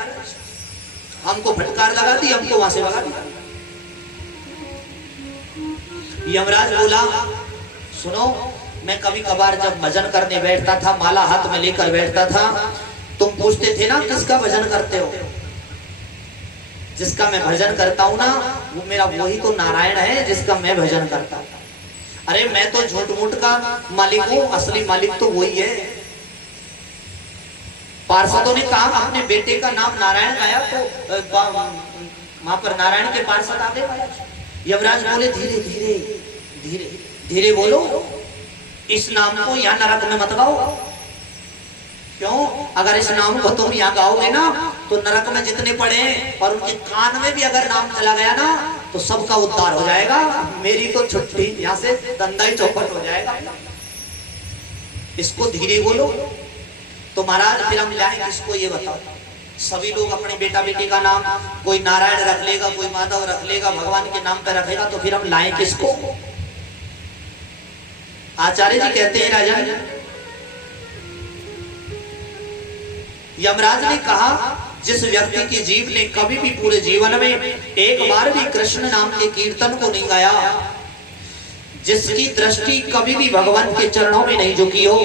महाराज, हमको फटकार लगा दी, हमको वहां से भगा दिया। यमराज बोला सुनो, मैं कभी कभार जब भजन करने बैठता था, माला हाथ में लेकर बैठता था, तुम पूछते थे ना किसका भजन करते हो? जिसका मैं भजन करता हूं ना, वो मेरा वही तो नारायण है जिसका मैं भजन करता हूं। अरे मैं तो झूठ मूठ का मालिक हूं, असली मालिक तो वही है। पार्षदों ने कहा अपने बेटे का नाम नारायण आया तो वहां पर नारायण के पार्षद आ गए। यमराज बोले धीरे धीरे धीरे धीरे बोलो, इस नाम को यहाँ नरक में मत गाओ। क्यों? अगर इस नाम को तुम यहाँ गाओगे ना तो नरक में जितने पड़े और उनके कान में भी अगर नाम चला गया ना तो सबका उद्धार हो जाएगा, मेरी तो छुट्टी, यहाँ से धंधा ही चौपट हो जाएगा। इसको धीरे बोलो। तो महाराज फिर हम लाएं किसको ये बताओ? सभी लोग अपने बेटा बेटी का नाम, कोई नारायण रख लेगा, कोई माधव रख लेगा, भगवान के नाम पे रखेगा, तो फिर हम लाएं किसको? आचार्य जी कहते हैं राजन, यमराज ने कहा जिस व्यक्ति की जीव ने कभी भी पूरे जीवन में एक बार भी कृष्ण नाम के कीर्तन को नहीं गाया, जिसकी दृष्टि कभी भी भगवान के चरणों में नहीं झुकी हो,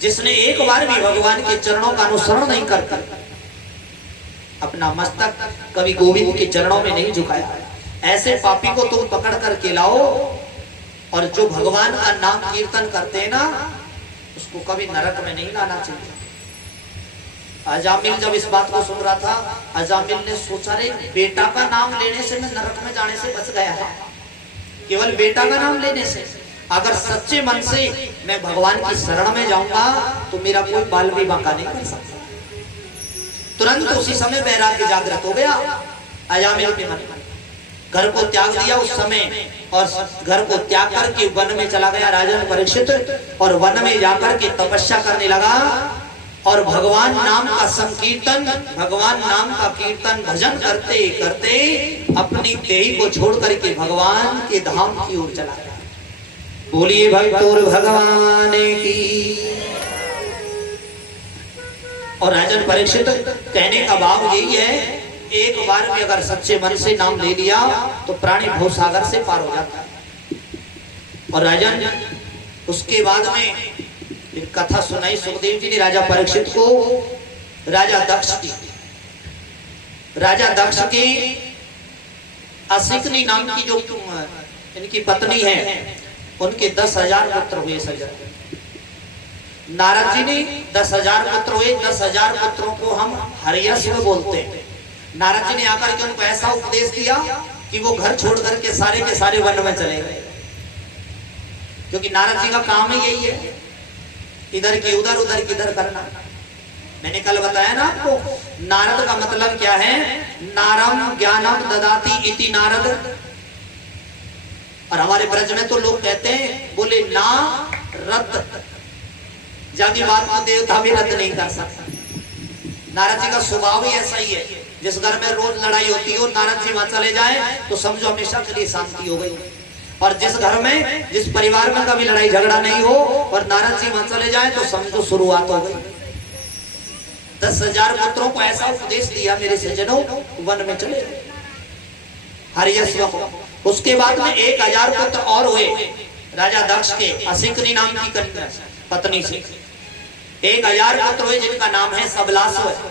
जिसने एक बार भी भगवान के चरणों का अनुसरण नहीं कर अपना मस्तक कभी गोविंद के चरणों में नहीं झुकाया, ऐसे पापी को तुम पकड़ करके लाओ। और जो भगवान का नाम कीर्तन करते हैं ना, उसको कभी नरक में नहीं लाना चाहिए। अजामिल जब इस बात को सुन रहा था, अजामिल ने सोचा रे बेटा का नाम लेने से मैं नरक में जाने से बच गया था, केवल बेटा का नाम लेने से। अगर सच्चे मन से मैं भगवान की शरण में जाऊंगा तो मेरा कोई बाल भी बांका नहीं कर सकता। तुरंत उसी समय वैराग्य जागृत हो गया अजामिल के मन में। घर को त्याग दिया उस समय, और घर को त्याग करके वन में चला गया राजन परीक्षित, और वन में जाकर के तपस्या करने लगा और भगवान नाम का संकीर्तन, भगवान नाम का कीर्तन भजन करते करते अपनी देह को छोड़ करके भगवान के धाम की ओर चला गया। बोलिए भक्तोर भगवान की। और राजन परीक्षित कहने का भाव यही है, एक बार भी अगर सच्चे मन से नाम ले लिया तो प्राणी भवसागर से पार हो जाता है। और राजन उसके बाद में एक कथा सुनाई सुखदेव जी ने राजा परीक्षित को, राजा दक्ष की। राजा दक्ष की असिकनी नाम की जो इनकी पत्नी है, उनके 10,000 पुत्र हुए सजन। नारद जी ने 10,000 पुत्र हुए। 10,000 पुत्रों को हम हरियस्व बोलते हैं। नारद जी ने आकर के उनको ऐसा उपदेश दिया कि वो घर छोड़ करके सारे के सारे वन में चले गए, क्योंकि नारद जी का काम ही यही है, इधर की उधर उधर की इधर करना। मैंने कल बताया ना आपको, नारद का मतलब क्या है? नारम ज्ञानम ददाति इति नारद। और हमारे ब्रज में तो लोग कहते हैं, बोले ना रद, जाति बात को देवता भी रद्द नहीं कर सकता। नारद जी का स्वभाव ही ऐसा ही है। जिस घर में रोज लड़ाई होती हो, नारद जी वहां चले जाए तो समझो हमेशा के लिए शांति हो गई। और जिस घर में, जिस परिवार में कभी लड़ाई झगड़ा नहीं हो और नारद जी वहां चले जाए तो समझो शुरुआत हो गई। 10,000 पुत्रों को ऐसा उपदेश दिया मेरे सज्जनों, वन में चले हरियस्व को। उसके बाद में 1,000 पुत्र और हुए राजा दक्ष के असिकनी नाम की कन्या पत्नी से। 1,000 पुत्र हुए जिनका नाम है सबलासव।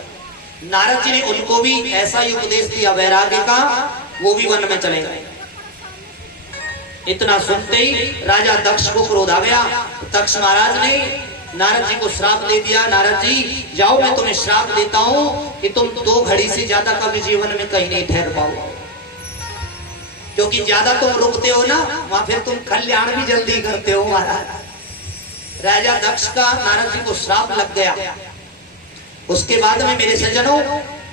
नारद जी ने उनको भी ऐसा ही उपदेश दिया वैराग्य का, वो भी वन में चले गए। इतना सुनते ही राजा दक्ष को क्रोध आ गया। दक्ष महाराज ने नारद जी को श्राप दे दिया, नारद जी जाओ मैं तुम्हें श्राप देता हूं कि तुम 2 घड़ी से ज्यादा कभी जीवन में कहीं नहीं ठहर पाओ, क्योंकि ज्यादा तुम रुकते हो ना वहां फिर तुम कल्याण भी जल्दी करते हो महाराज। राजा दक्ष का नारद जी को श्राप लग गया। उसके बाद में मेरे सज्जनों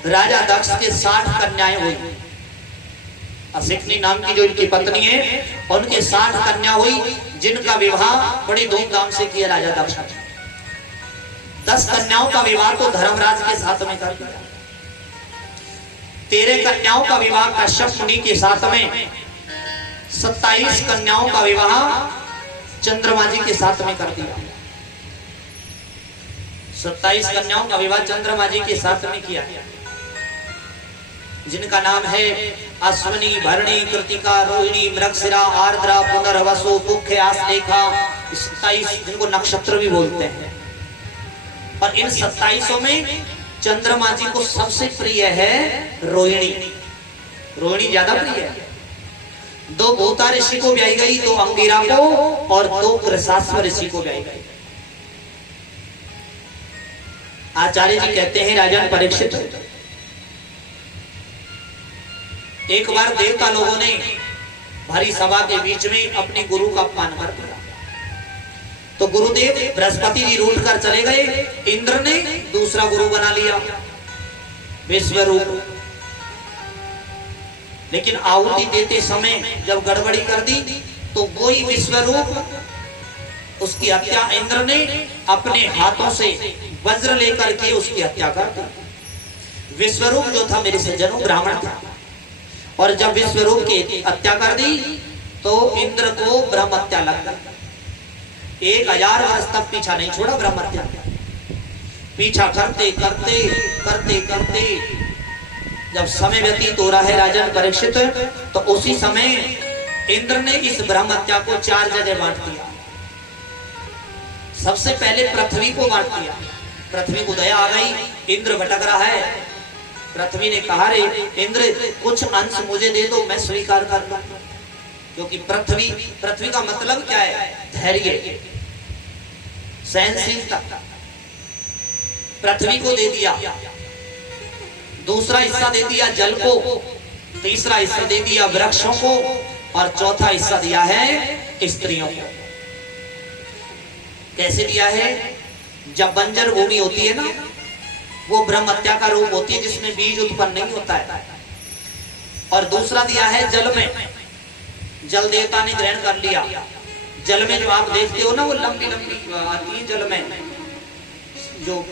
राजा दक्ष के 60 कन्याएं हुई। असिकनी नाम की जो इनकी पत्नी है उनके 60 कन्या हुई, जिनका विवाह बड़ी धूमधाम से किया राजा दक्ष। 10 कन्याओं का विवाह तो धर्मराज के साथ में कर दिया। 13 कन्याओं का विवाह कश्यप मुनि के साथ में, 27 कन्याओं का विवाह चंद्रमा जी के साथ में कर दिया। 27 कन्याओं का विवाह चंद्रमा जी के साथ में किया, जिनका नाम है अश्विनी, भरणी, कृतिका, रोहिणी, मृगशिरा, आर्द्रा, पुनर्वसु, पुख्य, आश्लेषा, 27 जिनको नक्षत्र भी बोलते हैं। और इन 27 में चंद्रमा जी को सबसे प्रिय है रोहिणी। रोहिणी ज्यादा प्रिय है। 2 भूता ऋषि को ब्याई गई, 2 अंगिरा को और 2 कृशाश्व ऋषि को ब्याई गई। आचार्य जी कहते हैं राजन परीक्षित, एक बार देवता लोगों ने भरी सभा के बीच में अपने गुरु का अपमान कर दिया, तो गुरुदेव बृहस्पति जी रूठ कर चले गए। इंद्र ने दूसरा गुरु बना लिया विश्वरूप। लेकिन आहुति देते समय जब गड़बड़ी कर दी तो वही विश्वरूप, उसकी हत्या इंद्र ने अपने हाथों से वज्र लेकर के उसकी हत्या कर दी। विश्वरूप जो था मेरे सज्जनों ब्राह्मण था, और जब विश्वरूप की हत्या कर दी तो इंद्र को ब्रह्म हत्या लग गई। 1000 वर्ष तक पीछा नहीं छोड़ा ब्रह्म हत्या, पीछा करते करते करते करते जब समय व्यतीत हो रहा है राजन परीक्षित, तो उसी समय इंद्र ने इस ब्रह्म हत्या को 4 जगह बांट दिया। सबसे पहले पृथ्वी को बांट दिया। पृथ्वी को दया आ गई, इंद्र भटक रहा है। पृथ्वी ने कहा रे इंद्र, कुछ अंश मुझे दे दो, मैं स्वीकार कर लूं। क्योंकि पृथ्वी का मतलब क्या है? धैर्य, सहनशीलता। पृथ्वी को दे दिया, दूसरा हिस्सा दे दिया जल को, तीसरा हिस्सा दे दिया वृक्षों को, और चौथा हिस्सा दिया है स्त्रियों को। कैसे दिया है? जब बंजर भूमि होती है ना, वो ब्रह्म हत्या का रूप होती है, जिसमें बीज उत्पन्न नहीं होता है। और दूसरा दिया है जल में, जल देवता ने ग्रहण कर लिया। जल में जो आप देखते हो ना, वो लंबी लंबी आती है जल में, जो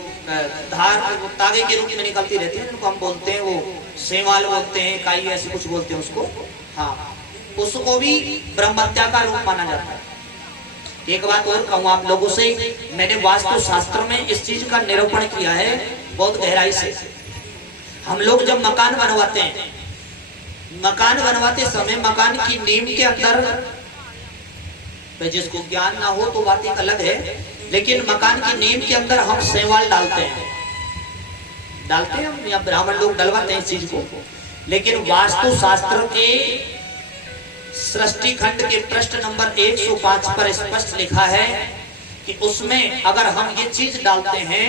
धार तागे के रूप में निकलती रहती है, उनको हम बोलते हैं, वो सेवाल बोलते हैं, काई ऐसे कुछ बोलते हैं उसको। हाँ, उसको भी ब्रह्म हत्या का रूप माना जाता है। एक बात और कहूँ आप लोगों से, मैंने वास्तु शास्त्र में इस चीज का निरूपण किया है बहुत गहराई से। हम लोग जब मकान बनवाते हैं, मकान बनवाते समय मकान की नींव के अंदर, जिसको ज्ञान ना हो तो बात एक अलग है, लेकिन मकान की नींव के अंदर हम सेवाल डालते हैं हम, या ब्राह्मण लोग डलवाते हैं इस चीज को। लेकिन वास्तु शास्त्र के सृष्टि खंड के पृष्ठ नंबर 105 पर स्पष्ट लिखा है कि उसमें अगर हम ये चीज डालते हैं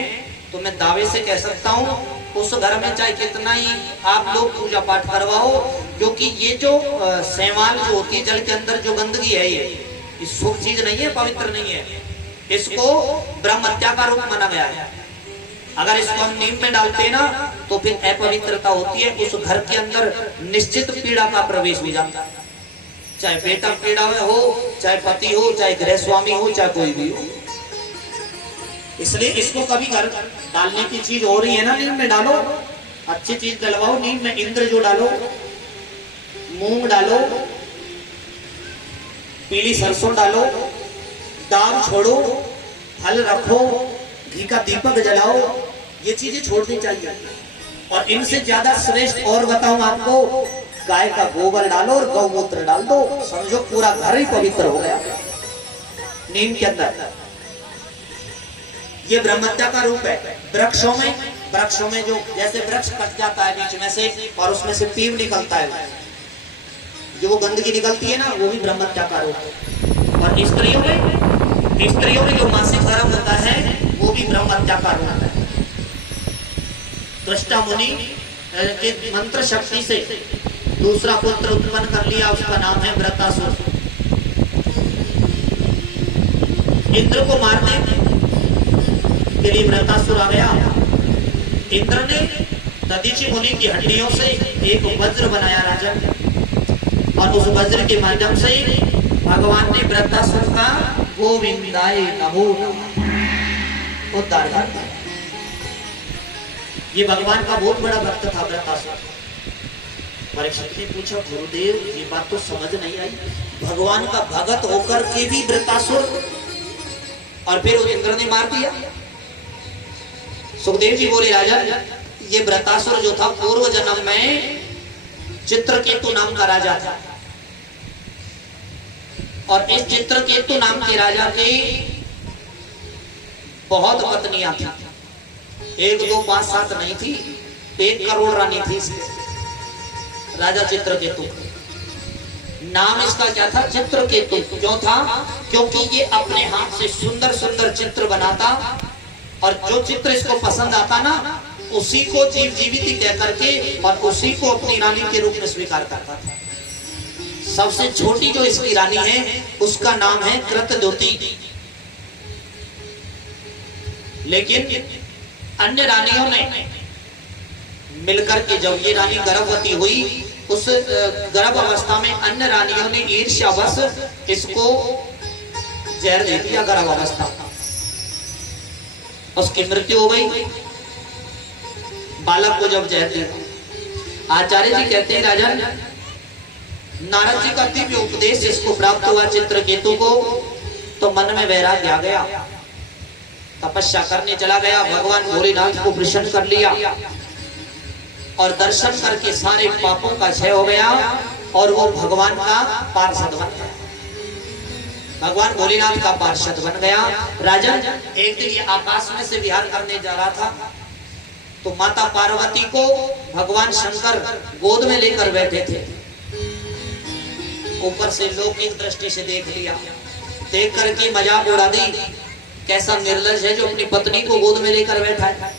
तो मैं दावे से कह सकता हूं, उस घर में चाहे कितना ही आप लोग पूजा पाठ करवाओ, क्योंकि ये जो सेवाल जो होती है जल के अंदर जो गंदगी है, ये शुभ चीज नहीं है, पवित्र नहीं है। इसको ब्रह्म हत्या का रूप माना गया है। अगर इसको हम नींव में डालते हैं ना, तो फिर अपवित्रता होती है, उस घर के अंदर निश्चित पीड़ा का प्रवेश भी जाता है। चाहे बेटा पीड़ा में हो, चाहे पति हो, चाहे गृह स्वामी हो, चाहे कोई भी हो। इसलिए इसको कभी घर डालने की चीज हो रही है ना, नींव में डालो, अच्छी चीज डलवाओ नींव में। इंद्र जो डालो, मूंग डालो, पीली सरसों डालो, दाल छोड़ो, फल रखो, घी का दीपक जलाओ, ये चीजें छोड़नी चाहिए। और इनसे ज्यादा श्रेष्ठ और बताऊं आपको, गाय का गोबर डालो और गौमूत्र डाल दो, समझो पूरा घर ही पवित्र हो गया नीम के अंदर। ये ब्रह्म हत्या का रूप है। वृक्षों में जो जैसे वृक्ष कट जाता है बीच में से और उसमें से पीप निकलता है, जो वो गंदगी निकलती है ना, वो भी ब्रह्म हत्या का रूप है। और स्त्रियों में जो मासिक धर्म होता है, वो भी ब्रह्म हत्या का रूप है। त्वष्टा मुनि के मंत्र शक्ति से दूसरा पुत्र उत्पन्न कर लिया, उसका नाम है वृत्रासुर। इंद्र को मारने के लिए वृत्रासुर आ गया। इंद्र ने दधीचि मुनि की हड्डियों से एक वज्र बनाया राजन, और उस वज्र के माध्यम से भगवान ने वृत्रासुर का गोविंदाय नमो नमः उद्धार कर दिया। ये भगवान का बहुत बड़ा भक्त था वृत्रासुर। परीक्षित ने पूछा, गुरुदेव ये बात तो समझ नहीं आई, भगवान का भगत होकर के भी वृत्रासुर, और फिर इंद्र ने मार दिया। सुखदेव जी बोले राजन, ये वृत्तासुर जो था पूर्व जन्म में चित्रकेतु नाम का राजा था, और इस चित्रकेतु नाम के राजा की बहुत पत्नियां थी, 1 2 5 7 नहीं थी, 1 करोड़ रानी थी इसके। राजा चित्रकेतु, नाम इसका क्या था? चित्रकेतु। क्यों था? क्योंकि ये अपने हाथ से सुंदर सुंदर चित्र बनाता, और जो चित्र इसको पसंद आता ना, उसी को जीव जीविती कह करके और उसी को अपनी रानी के रूप में स्वीकार करता था। सबसे छोटी जो इसकी रानी है उसका नाम है कृतद्युति। लेकिन अन्य रानियों ने मिलकर के जब ये रानी गर्भवती हुई, उस गर्भ अवस्था में अन्य रानियों ने ईर्ष्यावश इसको जहर दे दिया गर्भ अवस्था, उसकी मृत्यु हो गई। बालक को जब जहर दिया, आचार्य जी कहते हैं राजन, नारद जी का दिव्य उपदेश इसको प्राप्त हुआ चित्रकेतु को, तो मन में वैराग्य आ गया, तपस्या करने चला गया, भगवान भोलेनाथ को प्रसन्न कर लिया और दर्शन करके सारे पापों का क्षय हो गया और वो भगवान का पार्षद बन गया, भगवान भोलेनाथ का पार्षद बन गया। राजन, एक दिन ये आकाश में से विहार करने जा रहा था, तो माता पार्वती को भगवान शंकर गोद में लेकर बैठे थे। ऊपर से लौकिक दृष्टि से देख लिया, देख करके मजाक उड़ा दी, कैसा निर्लज है जो अपनी पत्नी को गोद में लेकर बैठा है।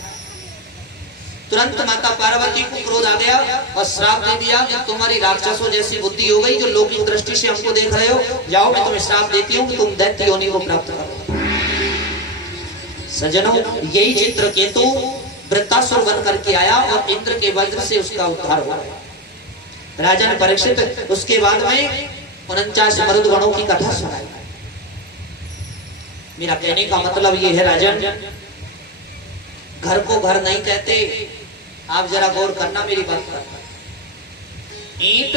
तुरंत माता पार्वती को क्रोध आ गया और श्राप दे दिया कि तुम्हारी राक्षसों जैसी बुद्धि हो गई, जो लौकिक दृष्टि से हमको देख रहे हो, जाओ मैं तुम्हें श्राप देती हूँ कि तुम दैत्य योनि को प्राप्त करो। सज्जनों, यही चित्रकेतु वृत्तासुर बन करके आया और इंद्र के वज्र से उसका उद्धार हुआ। राजन परीक्षित उसके बाद में 49 मरुद गणों की कथा सुनाई। मेरा कहने का मतलब ये है राजन, घर को घर नहीं कहते, आप जरा गौर करना मेरी बात पर। ईंट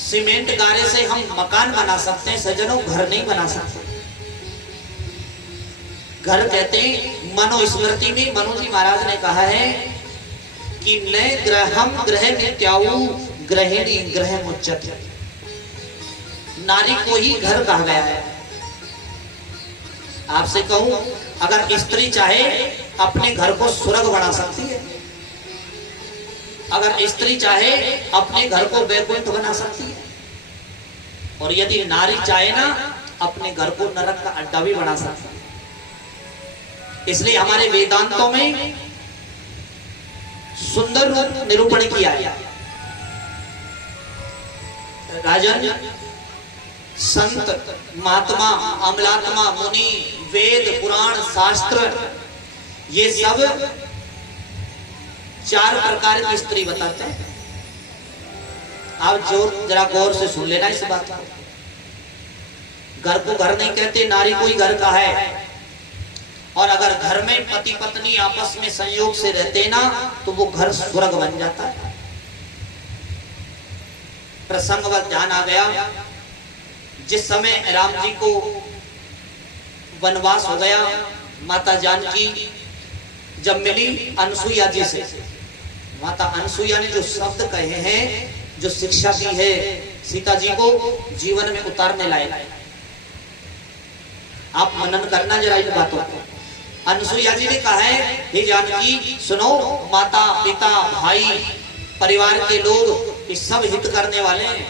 सीमेंट गारे से हम मकान बना सकते हैं सज्जनों, घर नहीं बना सकते। घर कहते हैं, मनुस्मृति में मनु जी महाराज ने कहा है कि न ग्रहम ग्रह मित्याऊ गृहिणी ग्रह मुच्यते। नारी को ही घर कहा गया है। आपसे कहूं, अगर स्त्री चाहे अपने घर को स्वर्ग बना सकती है, अगर स्त्री चाहे अपने घर को वैकुंठ बना सकती है, और यदि नारी चाहे ना, अपने घर को नरक का अड्डा भी बना सकती है। इसलिए हमारे वेदांतों में सुंदर रूप निरूपण किया है। राजन, संत, महात्मा, अमलात्मा, मुनि, वेद, पुराण, शास्त्र, ये सब 4 प्रकार की स्त्री बताते हैं। आप जरा गौर से सुन लेना इस बात को। घर को घर नहीं कहते, नारी को ही घर का है। और अगर घर में पति पत्नी आपस में संयोग से रहते ना, तो वो घर स्वर्ग बन जाता है। प्रसंगवत ध्यान आ गया, जिस समय राम जी को वनवास हो गया, माता जानकी जब मिली अनसुईया जी से, माता अनसुईया ने जो शब्द कहे हैं, जो शिक्षा दी है सीता जी को जीवन में उतारने लायक, आप मनन करना जरा इन बातों को। अनसुईया जी ने कहा है, हे जानकी सुनो, माता पिता भाई परिवार के लोग ये सब हित करने वाले हैं,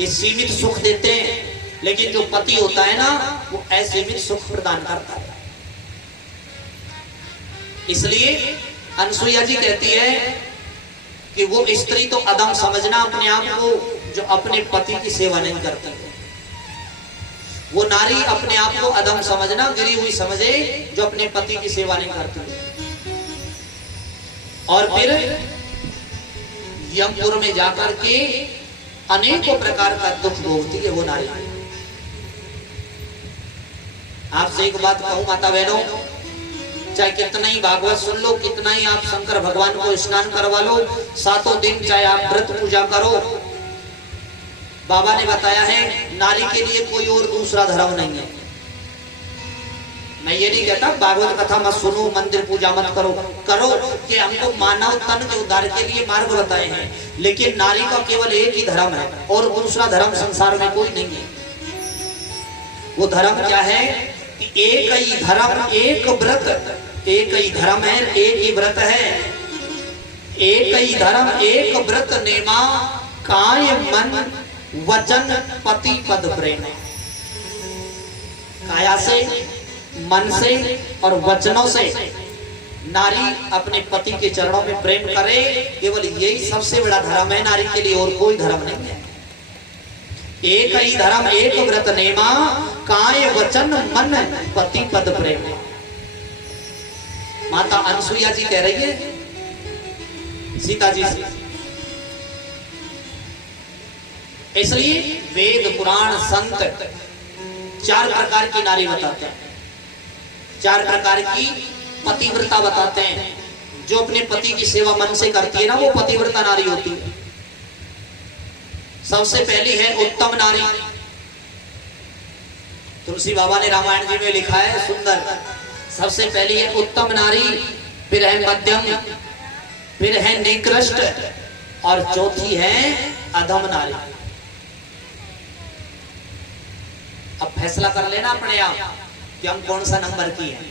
ये सीमित सुख देते हैं, लेकिन जो पति होता है ना, वो असीमित सुख प्रदान करता है। इसलिए अनसुईया जी कहती है कि वो स्त्री तो अदम समझना अपने आप को, जो अपने पति की सेवा नहीं करती। वो नारी अपने आप को अदम समझना, गिरी हुई समझे, जो अपने पति की सेवा नहीं करती। और फिर यमपुर में जाकर के अनेकों प्रकार का दुख भोगती है वो नारी। आपसे एक बात कहूं माता बहनों, चाहे कितना ही भागवत सुन लो, कितना ही आप शंकर भगवान को स्नान करवा लो, 7 दिन चाहे आप व्रत पूजा करो, बाबा ने बताया है नारी के लिए कोई और दूसरा धर्म नहीं है। मैं ये नहीं कहता भागवत कथा मत सुनो, मंदिर पूजा मत करो, करो कि हमको मानव तन के उद्धार के लिए मार्ग बताए हैं, लेकिन नारी का केवल एक ही धर्म है और दूसरा धर्म संसार में कोई नहीं है। वो धर्म क्या है कि एक ही धर्म, एक व्रत, एक ही धर्म है, एक ही व्रत है, एक ही धर्म एक व्रत नेमा, काय मन वचन पति पद प्रेम। काया से, मन से और वचनों से नारी अपने पति के चरणों में प्रेम करे, केवल यही सबसे बड़ा धर्म है नारी के लिए, और कोई धर्म नहीं है। एक ही धर्म एक व्रत नेमा, काय वचन मन पति पद प्रेम। माता अनसुईया जी कह रही है सीता जी से, इसलिए वेद पुराण संत 4 प्रकार की नारी बताते हैं, 4 प्रकार की पतिव्रता बताते हैं। जो अपने पति की सेवा मन से करती है ना, वो पतिव्रता नारी होती है। सबसे पहली है उत्तम नारी। तुलसी बाबा ने रामायण जी में लिखा है सुंदर, सबसे पहली है उत्तम नारी, फिर है मध्यम, फिर है निकृष्ट और चौथी है अधम नारी। अब फैसला कर लेना अपने आप कि हम कौन सा नंबर की हैं।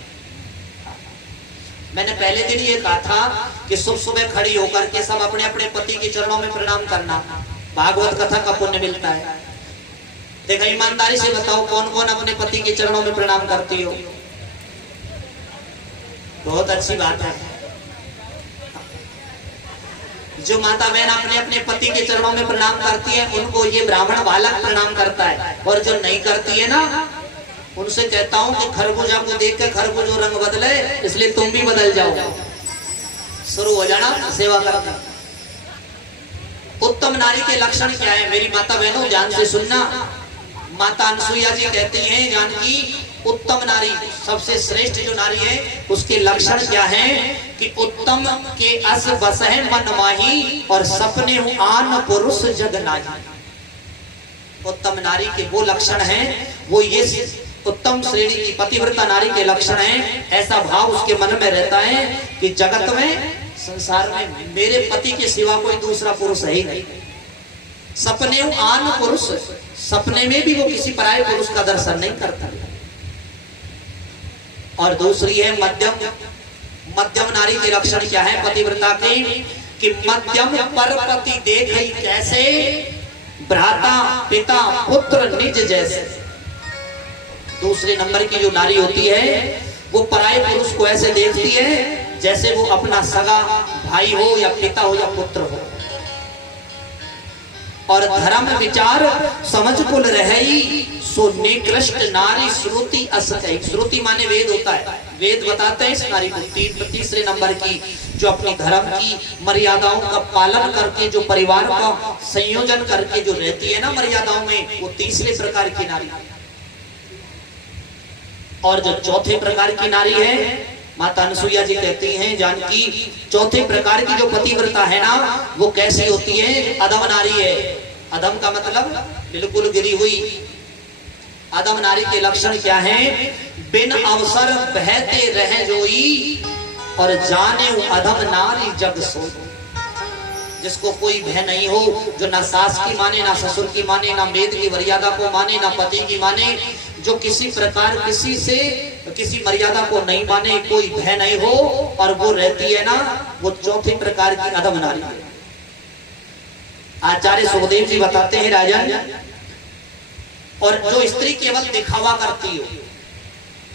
मैंने पहले दिन ये कहा था कि सुबह सुबह खड़ी होकर के सब अपने अपने पति के चरणों में प्रणाम करना, भागवत कथा का पुण्य मिलता है। देखो ईमानदारी से बताओ कौन कौन अपने पति के चरणों में प्रणाम करती हो? बहुत अच्छी बात है। जो माता बहन अपने अपने पति के चरणों में प्रणाम करती है, उनको ये ब्राह्मण बालक प्रणाम करता है, और जो नहीं करती है ना, उनसे कहता हूं कि खरबूजा को देख के खरबूजो रंग बदले, इसलिए तुम भी बदल जाओ, शुरू हो जाना सेवा करना। उत्तम नारी के लक्षण क्या है मेरी माता बहनों, ध्यान से सुनना। माता अनसुईया जी कहती हैं, जानकी उत्तम नारी सबसे श्रेष्ठ जो नारी है उसके लक्षण क्या हैं कि उत्तम के अस बस है मन माही, और सपने हूं आन पुरुष जग नाही। उत्तम नारी के वो लक्षण हैं, वो ये उत्तम श्रेणी की पतिव्रता नारी के लक्षण हैं। ऐसा भाव उसके मन में रहता है कि जगत में, संसार में मेरे पति के सिवा कोई दूसरा पुरुष है ही नहीं। सपने हूं आन पुरुष, सपने में भी वो किसी पराये पुरुष का दर्शन नहीं करता। और दूसरी है मध्यम। मध्यम नारी के लक्षण क्या है पतिव्रता के कि मध्यम पर पति देख ही कैसे, भ्राता पिता पुत्र निज जैसे। दूसरे नंबर की जो नारी होती है वो पराये पुरुष को ऐसे देखती है जैसे वो अपना सगा भाई हो या पिता हो या पुत्र हो। और धर्म विचार समझ कुल रही, सो निकृष्ट नारी श्रुति असकई। श्रुति माने वेद होता है, वेद बताते हैं इस नारी को। तीसरे नंबर की जो अपनी धर्म की मर्यादाओं का पालन करके, जो परिवार का संयोजन करके जो रहती है ना मर्यादाओं में, वो तीसरे प्रकार की नारी। और जो चौथे प्रकार की नारी है, माता अनसुईया जी कहती हैं, जानकी चौथे प्रकार की जो पतिव्रता है ना, वो कैसी होती है? अधम नारी है। अधम का मतलब बिल्कुल गिरी हुई। अधम नारी के लक्षण क्या हैं? बिन अवसर बहते रह जोई, और जाने अधम नारी जग सोई। जिसको कोई भय नहीं हो, जो ना सास की माने, ना ससुर की माने, ना वेद की मर्यादा को माने, ना पति की माने, जो किसी प्रकार किसी से किसी मर्यादा को नहीं माने, कोई भय नहीं हो, और वो रहती है ना, वो चौथे प्रकार की अधम नारी है। आचार्य सुखदेव जी बताते हैं राजन, और जो स्त्री केवल दिखावा करती हो,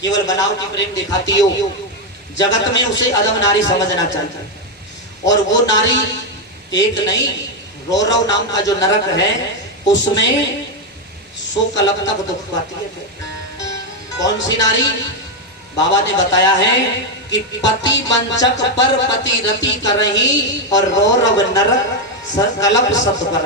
केवल बनावटी प्रेम दिखाती हो, जगत में उसे अधम नारी समझना चाहिए। और वो नारी एक नहीं, रौरव नाम का जो नरक है उसमें 100 कलप तक दुख पाती है। कौन सी नारी? बाबा ने बताया है कि पति वंचक पर पति रति करही, और रौरव नरक कलप सत पर।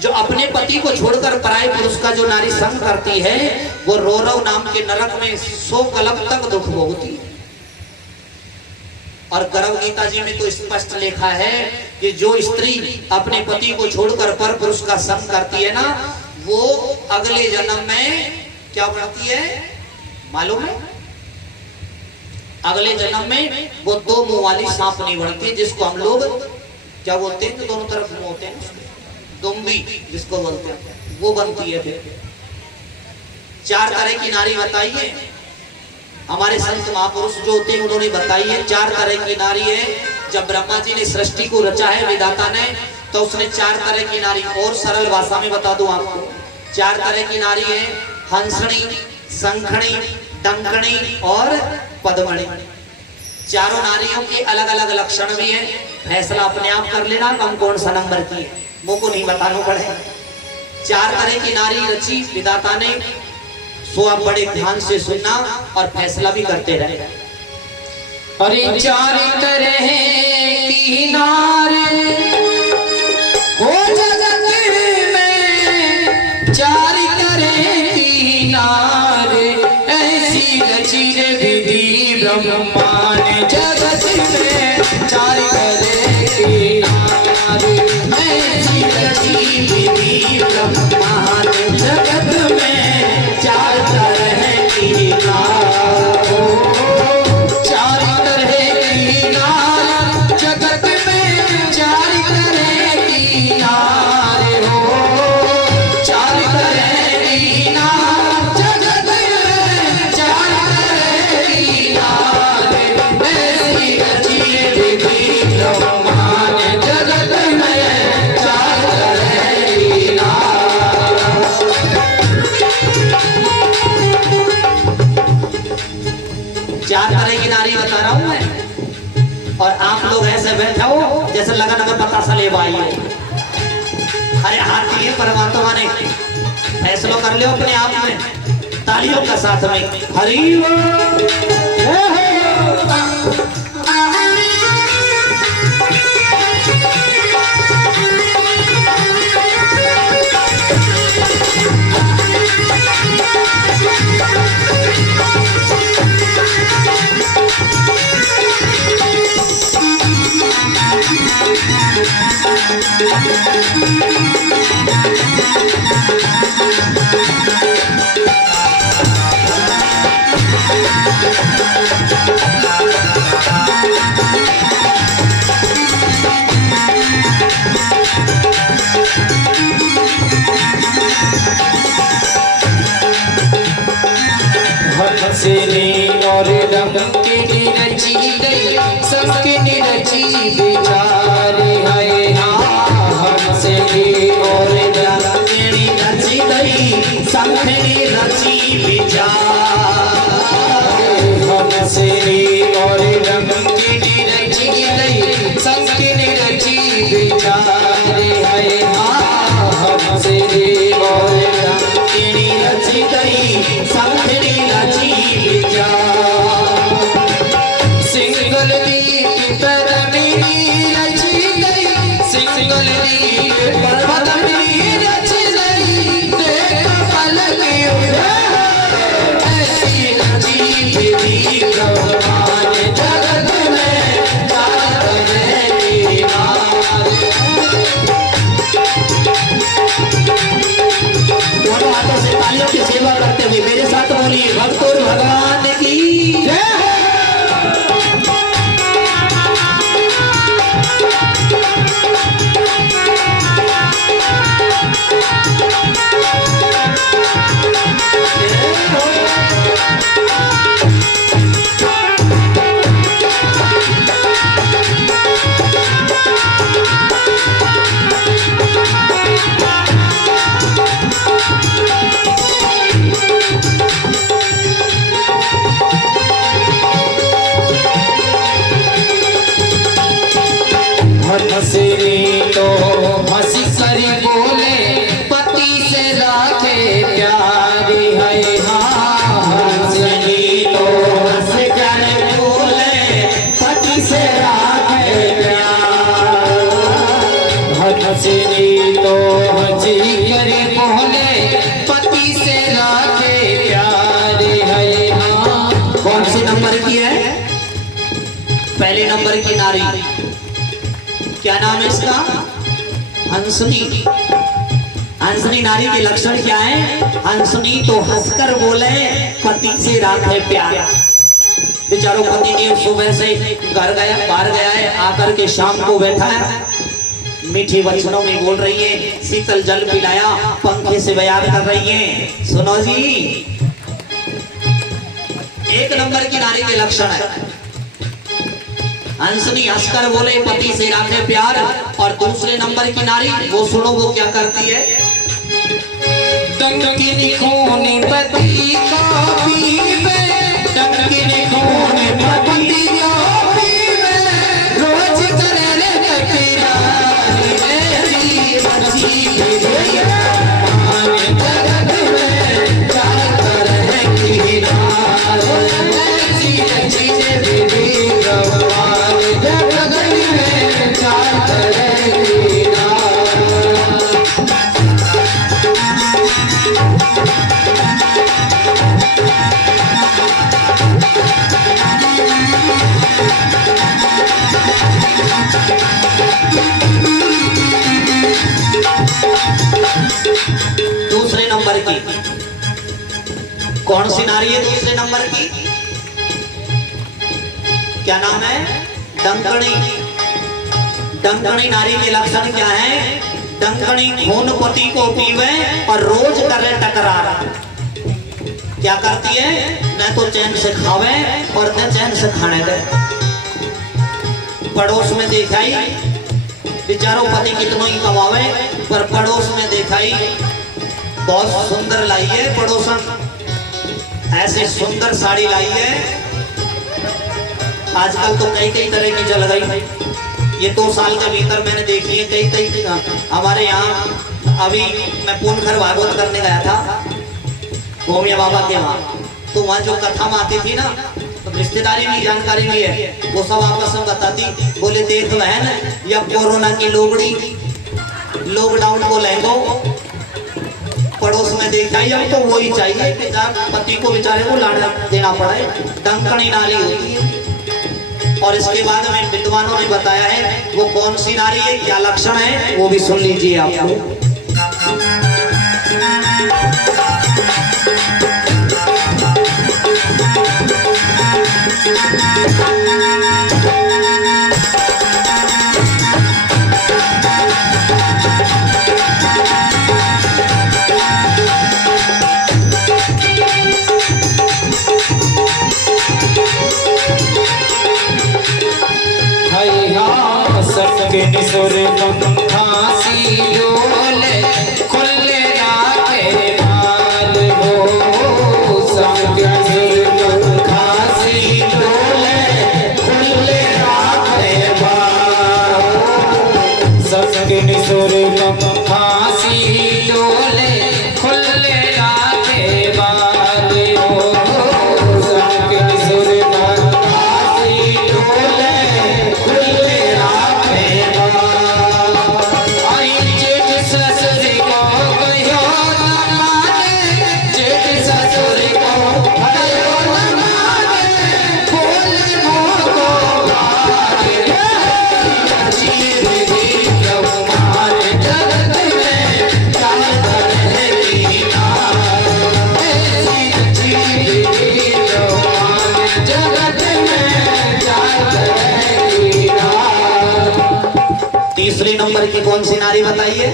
जो अपने पति को छोड़कर पराये पुरुष का जो नारी संग करती है, वो रौरव नाम के नरक में 100 कलप तक दुख भोगती है। और गर्भ गीता जी में तो स्पष्ट लिखा है कि जो स्त्री अपने पति को छोड़कर पर पुरुष का संग करती है ना, वो अगले जन्म में क्या बनती है? मालूम है? अगले जन्म में वो 2 मुंह वाली सांप नहीं बनती, जिसको हम लोग क्या बोलते हैं, जो दोनों तरफ मुंह होते हैं, दुम्बी जिसको बोलते हैं, वो बनती है। फिर 4 तरह की नारी बताई है हमारे संत महापुरुष जो होते हैं, उन्होंने बताई है 4 तरह की नारी है। जब ब्रह्मा जी ने सृष्टि को रचा है विधाता ने, तो उसने 4 तरह की नारी, और सरल भाषा में बता दूं आपको, 4 तरह की नारी है, हंसणी, शंखणी, डंकणी और पद्मणी। चारों नारियों के अलग अलग लक्षण भी है। फैसला अपने आप कर लेना कम कौन सा नंबर की है, मुझको नहीं बताना पड़े। 4 तरह की नारी रची विधाता ने, सो आप बड़े ध्यान से सुनना और फैसला भी करते रहे। अरे 4 तरह की नारी हो जगत में, 4 तरह की नारी ऐसी रची विधि ब्रह्मा ने जगत में। 4 तरह की नारी ऐसी रची विधि ब्रह्मा ने जगत में। 4 तरह की नारी, 4 तरह की नारी जगत में, 4 तरह की नारी हो, 4 तरह की नारी जगत में, 4 तरह की नारी ऐसी रची विधि ब्रह्मा ने जगत में। 4 तरह की नारी, 4 तरह की नारी बता रहा हूं मैं, और आप लोग ऐसे बैठे हो जैसे लगन में पता सले भाई है। अरे हाथ दिए परमात्मा ने, फैसला कर लो अपने आप में तालियों के साथ में। हरि हंसनी और डंकिनी रची गई, शंखनी रची बेचारी है। हंसनी और डंकिनी रची गई, शंखनी रची बेचारी। हंसनी और डंकिनी रची गई, शंखनी रची बेचारी है। हंसनी और डंकिनी रची गई, शंखनी रची बेचारी। सिंगल दीप परमनी रची गई, सिंगल दीप परमनी रची गई। देख पलक ऐसी रची विधि ब्रह्मा ने जगत में। 4 तरह की नारी, दोनों हाथों से तालियों की सेवा करते हुए मेरे साथ बोलिए, भक्तों भगवान की जय। हंसनी तो हंसी कर बोले, पति से राखे प्यारी है। हंसनी तो हंस कर बोले, पति से राखे प्यार। हंसनी तो हंसी कर बोले, पति से राखे प्यारी है। कौन सी नंबर की है? पहले नंबर की नारी, क्या नाम है इसका? हंसनी। हंसनी नारी के लक्षण क्या है? हंसनी तो हंसकर बोले पति से राखे प्यार। बेचारो पति देव सुबह से घर गया, बाहर गया है, आकर के शाम को बैठा है, मीठी वचनों में बोल रही है, शीतल जल पिलाया, पंखे से बयान कर रही है। सुनो जी, एक नंबर की नारी के लक्षण है हंसनी हंसकर बोले पति से राखे प्यार। और दूसरे नंबर की नारी, वो सुनो वो क्या करती है? टंकिनी खून पति को पीवे, टंकिनी खून पति को पीवे, रोज करे तकरार मेरी बची भैया मान जगत में जाकर है किनार ऐसी चीजें दीदी गवार जगत में जाकर है किनार। दूसरे नंबर की कौन सी नारी है? दूसरे नंबर की क्या नाम है? डंकणी। डंकणी नारी के लक्षण क्या है? डंकणी खून पति को पीवे और रोज करे टकरार। क्या करती है? न तो चैन से खावे और न चैन से खाने दे। पड़ोस में दिखाई बेचारो पति कितनों ही कमावे, पर पड़ोस में दिखाई बहुत सुंदर लाई है, पड़ोसन ऐसे सुंदर साड़ी लाई है। आजकल तो कई कई तरह की चल गई। ये 2 साल के भीतर मैंने देखी है कई कई। हमारे यहाँ अभी मैं पूनखर भागवत करने गया था भोमिया बाबा के वहाँ, तो वहाँ जो कथा में आती थी ना, तो रिश्तेदारी भी जानकारी भी है, वो सब आपस में बताती। बोले देख बहन, या कोरोना की लोगड़ी लॉकडाउन को लहंगो पड़ोस में देखा ही, अब तो वही चाहिए कि पति को बेचारे को लाड़ देना पड़े। डंकणी नारी होती है। और इसके बाद में विद्वानों ने बताया है वो कौन सी नारी है, क्या लक्षण है, वो भी सुन लीजिए आपको। सुर पंखासी डोले खुले राखे बाल हो, सुर पंखासी डोले खुले राखे बाल, सबके सुर पंखासी डोले खुले राखे बाल हो, सबके सुर पंखासी डोले खुले तीसरे नंबर की कौन सी नारी बताइए?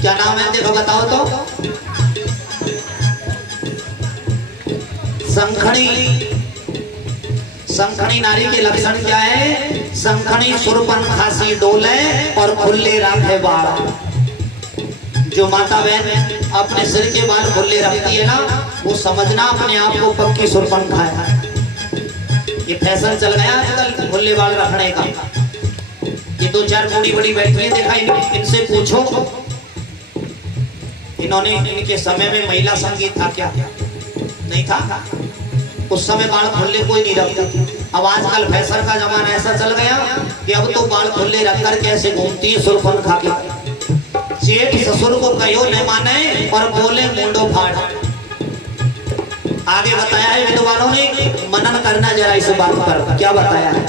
क्या नाम है? देखो बताओ तो। संखणी। संखणी नारी के लक्षण क्या है? संखणी सुरपन खासी डोले और खुले राखे बाल। जो माता बहन अपने सिर के बाल खुले रखती है ना, वो समझना अपने आप को पक्की सुरपन खाया। ये फैशन चल गया आजकल खुले बाल रखने का। ये 2-4 बूढ़ी बड़ी बैठी है, देखा इनसे पूछो इन्होंने, इनके समय में महिला संगीत था क्या? नहीं था। उस समय बाल खुले कोई नहीं रखता। अब आजकल फैशन का जमाना ऐसा चल गया कि अब तो बाल खुले रख कर कैसे घूमती है सुरफन खा के। जेठ ससुर को कहो न माने और बोले मुंडो फाड़। आगे बताया है विद्वानों ने, मनन करना जरा इस बात पर। क्या बताया है?